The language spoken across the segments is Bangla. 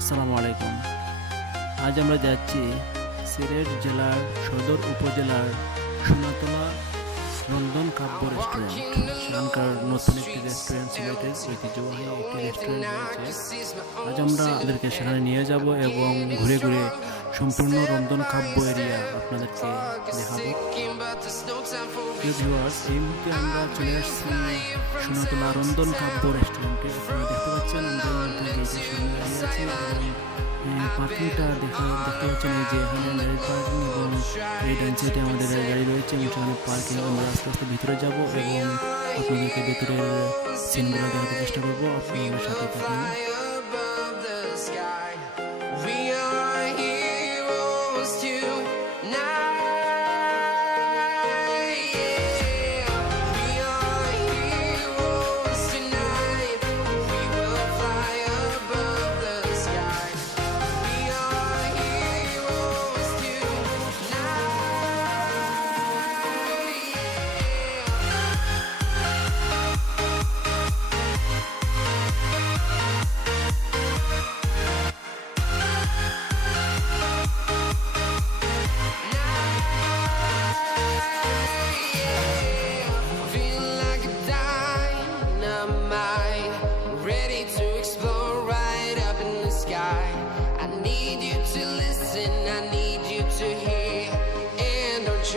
আসসালামু আলাইকুম। আজ আমরা যাচ্ছি সিলেট জেলার সদর উপজেলার সোনাতলা রন্ধন কাব্য রেস্টুরেন্ট। সেখানকার নতুন একটি রেস্টুরেন্ট, সিলেটের ঐতিহ্যবাহী একটি রেস্টুরেন্ট রয়েছে। আজ আমরা আপনাদেরকে সেখানে নিয়ে যাব এবং ঘুরে ঘুরে সম্পূর্ণ রন্ধন কাব্য এরিয়া আপনাদেরকে দেখাবো। প্রিয় ভিউয়ার্স, এই মুহূর্তে আমরা চলে আসছি সোনাতলা রন্ধন কাব্য রেস্টুরেন্টে। আপনারা দেখতে পাচ্ছেন আমরা গেটের সামনে দাঁড়িয়ে আছি এবং পার্কিংটা দেখতে পাচ্ছেন এই যে এখানে গাড়ির পার্কিং এবং এই ডান সাইডে আমাদের গাড়ি রয়েছে এবং সেখানে পার্কিং। আমরা আস্তে আস্তে ভিতরে যাব এবং আপনাদেরকে ভিতরের সিনগুলো দেখাতে চেষ্টা করবো। আপনাদের সাথে থাকুন।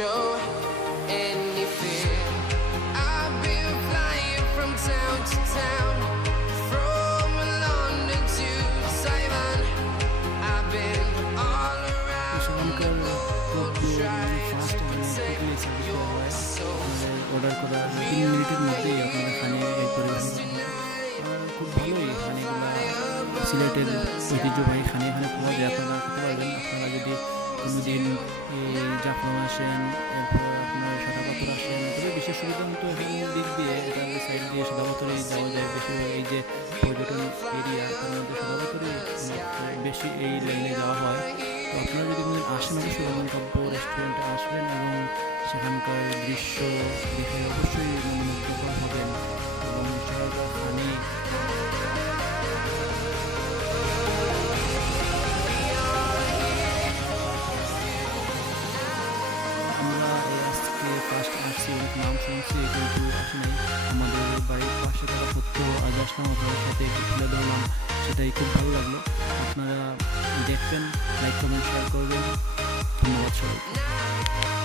Show any fear. I've been flying from town to town, from London to Taiwan. I've been all around the globe trying to protect your soul. Order করা 3 মিনিটের মধ্যেই আপনারা খানে এই পরিবেশন খুব ভালোই খানিগুলো সিলেটের ঐতিহ্যবাহী খানি এখানে পাওয়া যায়। আপনারা খেতে পারবেন। আপনারা যদি কোনোদিন জাফলং আসেন, এরপর আপনার সাদাপাথর আসেন, তবে বিশেষ সুবিধা মতো এখানে দিক দিয়ে এটা সাইড দিয়ে সাদাপাথরে যাওয়া যায়। বেশিরভাগ এই যে পর্যটন এরিয়া তার মধ্যে সাদাপাথরে বেশি এই লাইনে যাওয়া হয়। তো আপনারা যদি কোনোদিন আসেন অবশ্যই রন্ধন কাব্য রেস্টুরেন্টে আসবেন এবং সেখানকার দৃশ্য দেখে অবশ্যই মনোমুগ্ধকর হবেন এবং সেখানকার খানি ফার্স্ট আসছি, অনেক নাম শুনছি কিন্তু আসি নাই। আমাদের বাড়ির পাশে থাকা সত্ত্বেও আজ আসলাম, আপনাদের সাথে একটু তুলে ধরলাম, সেটাই খুব ভালো লাগলো। আপনারা দেখবেন, লাইক কমেন্ট শেয়ার করবেন। ধন্যবাদ সবাইকে।